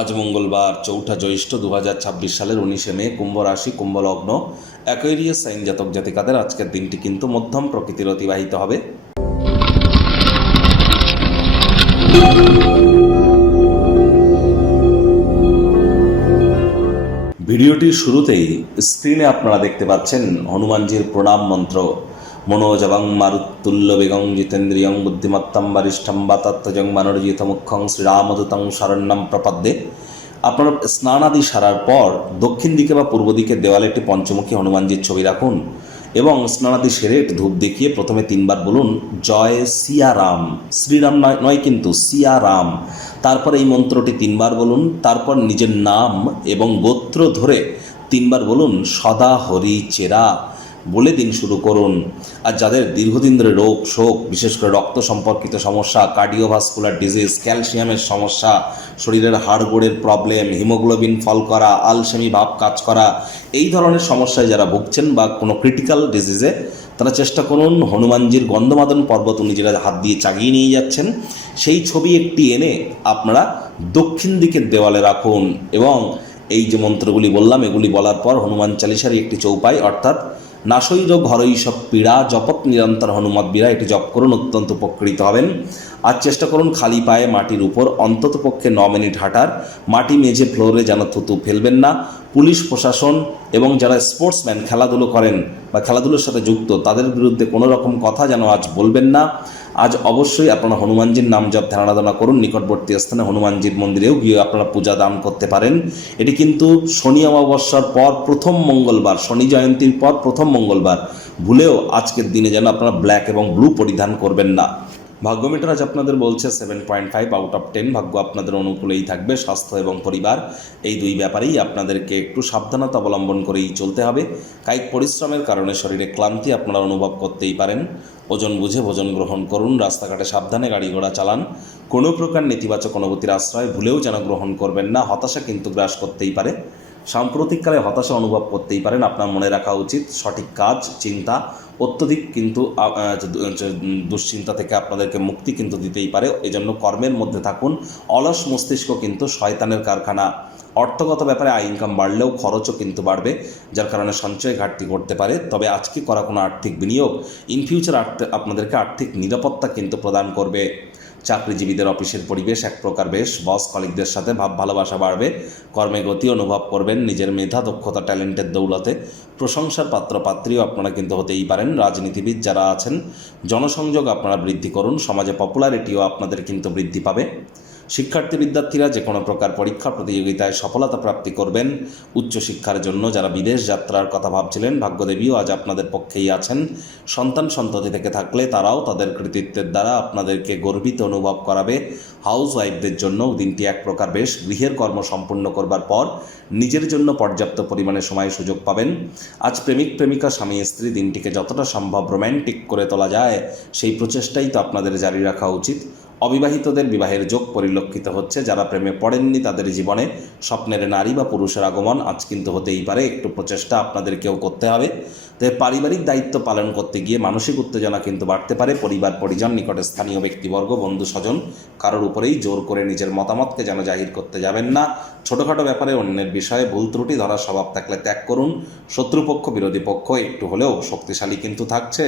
আজ মঙ্গলবার ৪ঠা জ্যৈষ্ঠ ২০২৬ সালের ১৯শে মে, কুম্ভ রাশি, কুম্ভ লগ্ন, অ্যাকোয়ারিয়াস সাইন জাতক জাতিকাদের আজকের দিনটি কিন্তু মধ্যম প্রকৃতির অতিবাহিত হবে। ভিডিওটির শুরুতেই স্ক্রিনে আপনারা দেখতে পাচ্ছেন হনুমানজির প্রণাম মন্ত্র। মনোজবং মারুত্তুল্য বেগং জিতেন্দ্রিয়ং বুদ্ধিমত্তম বরিষ্ঠম বাতত্ত্বজং মনোরজিত মুখ্যং শ্রীরামদূতং শরণ্যম প্রপদ্যে। আপনারা স্নান আদি সারার পর দক্ষিণ দিকে বা পূর্ব দিকের দেওয়ালে একটি পঞ্চমুখী হনুমানজির ছবি রাখুন এবং স্নানাদি সেরে একটি ধূপ দেখিয়ে প্রথমে ৩ বার বলুন জয় সিয়ারাম। শ্রীরাম নয় কিন্তু সিয়ারাম। তারপর এই মন্ত্রটি ৩ বার বলুন। তারপর নিজের নাম এবং গোত্র ধরে ৩ বার বলুন সদা হরি চেরা বলে দিন শুরু করুন। আর যাদের দীর্ঘদিন ধরে রোগ শোক, বিশেষ করে রক্ত সম্পর্কিত সমস্যা, কার্ডিওভাস্কুলার ডিজিজ, ক্যালসিয়ামের সমস্যা, শরীরের হাড়গোড়ের প্রবলেম, হিমোগ্লোবিন ফল করা, আলসেমি ভাব কাজ করা, এই ধরনের সমস্যায় যারা ভুগছেন বা কোনো ক্রিটিক্যাল ডিজিজে, তারা চেষ্টা করুন হনুমানজির গন্ধমাদন পর্বত উনি যেটা হাত দিয়ে চাগিয়ে নিয়ে যাচ্ছেন সেই ছবি একটি এনে আপনারা দক্ষিণ দিকের দেওয়ালে রাখুন এবং এই যে মন্ত্রগুলি বললাম এগুলি বলার পর হনুমান চালিসার একটি চৌপাই অর্থাৎ নাশৈ রোগ হরৈ সব পীড়া জপত নিরন্তর হনুমত বীরা এটি জপ করুন, অত্যন্ত উপকৃত হবেন। আর চেষ্টা করুন খালি পায়ে মাটির উপর অন্তত পক্ষে ৯ মিনিট হাঁটার। মাটি মেঝে ফ্লোরে যেন থুতু ফেলবেন না। পুলিশ প্রশাসন এবং যারা স্পোর্টসম্যান খেলাধুলো করেন বা খেলাধুলোর সাথে যুক্ত তাদের বিরুদ্ধে কোনো রকম কথা যেন আজ বলবেন না। আজ অবশ্যই আপনারা হনুমানজির নাম জপ ধ্যানারাধনা করুন। নিকটবর্তী স্থানে হনুমানজির মন্দিরেও গিয়ে আপনারা পূজা দান করতে পারেন। এটি কিন্তু শনি অমাবস্যার পর প্রথম মঙ্গলবার, শনি জয়ন্তীর পর প্রথম মঙ্গলবার। ভুলেও আজকের দিনে যেন আপনারা ব্ল্যাক এবং ব্লু পরিধান করবেন না। ভাগ্যমিটার আজ আপনাদের বলছে 7.5 আউট অফ 10। ভাগ্য আপনাদের অনুকূলেই থাকবে। স্বাস্থ্য এবং পরিবার এই দুই ব্যাপারেই আপনাদেরকে একটু সাবধানতা অবলম্বন করেই চলতে হবে। কায়িক পরিশ্রমের কারণে শরীরে ক্লান্তি আপনারা অনুভব করতেই পারেন। ওজন বুঝে ভোজন গ্রহণ করুন। রাস্তাঘাটে সাবধানে গাড়ি ঘোড়া চালান। কোনো প্রকার নেতিবাচক অনুভূতির আশ্রয় ভুলেও যেন গ্রহণ করবেন না। হতাশা কিন্তু গ্রাস করতেই পারে। সাম্প্রতিককালে হতাশা অনুভব করতেই পারেন। আপনার মনে রাখা উচিত সঠিক কাজ, চিন্তা অত্যধিক কিন্তু দুশ্চিন্তা থেকে আপনাদেরকে মুক্তি কিন্তু দিতেই পারে। এজন্য কর্মের মধ্যে থাকুন। অলস মস্তিষ্ক কিন্তু শয়তানের কারখানা। অর্থগত ব্যাপারে আয় ইনকাম বাড়লেও খরচও কিন্তু বাড়বে, যার কারণে সঞ্চয় ঘাটতি করতে পারে। তবে আজকে করা কোনো আর্থিক বিনিয়োগ ইন ফিউচার আপনাদেরকে আর্থিক নিরাপত্তা কিন্তু প্রদান করবে। চাকরিজীবীদের অফিসের পরিবেশ এক প্রকার বেশ। বস কলিগদের সাথে ভাব ভালোবাসা বাড়বে। কর্মে গতি অনুভব করবেন। নিজের মেধা দক্ষতা ট্যালেন্টের দৌলতে প্রশংসার পাত্রপাত্রীও আপনারা কিন্তু হতেই পারেন। রাজনীতিবিদ যারা আছেন জনসংযোগ আপনারা বৃদ্ধি করুন। সমাজে পপুলারিটিও আপনাদের কিন্তু বৃদ্ধি পাবে। শিক্ষার্থী বিদ্যার্থীরা যে কোনো প্রকার পরীক্ষা প্রতিযোগিতায় সফলতা প্রাপ্তি করবেন। উচ্চশিক্ষার জন্য যারা বিদেশ যাত্রার কথা ভাবছিলেন ভাগ্যদেবীও আজ আপনাদের পক্ষেই আছেন। সন্তান সন্ততি থেকে থাকলে তারাও তাদের কৃতিত্বের দ্বারা আপনাদেরকে গর্বিত অনুভব করাবে। হাউস ওয়াইফদের জন্য দিনটি এক প্রকার বেশ। গৃহের কর্ম সম্পূর্ণ করবার পর নিজের জন্য পর্যাপ্ত পরিমাণে সময় সুযোগ পাবেন। আজ প্রেমিক প্রেমিকা স্বামী স্ত্রী দিনটিকে যতটা সম্ভব রোম্যান্টিক করে তোলা যায় সেই প্রচেষ্টাই তো আপনাদের জারি রাখা উচিত। অবিবাহিতদের বিবাহের যোগ পরিলক্ষিত হচ্ছে। যারা প্রেমে পড়েননি তাদের জীবনে স্বপ্নের নারী বা পুরুষের আগমন আজ কিন্তু হতেই পারে। একটু প্রচেষ্টা আপনাদেরকেও করতে হবে। তাই পারিবারিক দায়িত্ব পালন করতে গিয়ে মানসিক উত্তেজনা কিন্তু বাড়তে পারে। পরিবার পরিজন, নিকটে স্থানীয় ব্যক্তিবর্গ, বন্ধু স্বজন কারোর উপরেই জোর করে নিজের মতামতকে যেন জাহির করতে যাবেন না। ছোটোখাটো ব্যাপারে অন্যের বিষয়ে ভুল ত্রুটি ধরার স্বভাব থাকলে ত্যাগ করুন। শত্রুপক্ষ বিরোধী পক্ষ একটু হলেও শক্তিশালী কিন্তু থাকছে।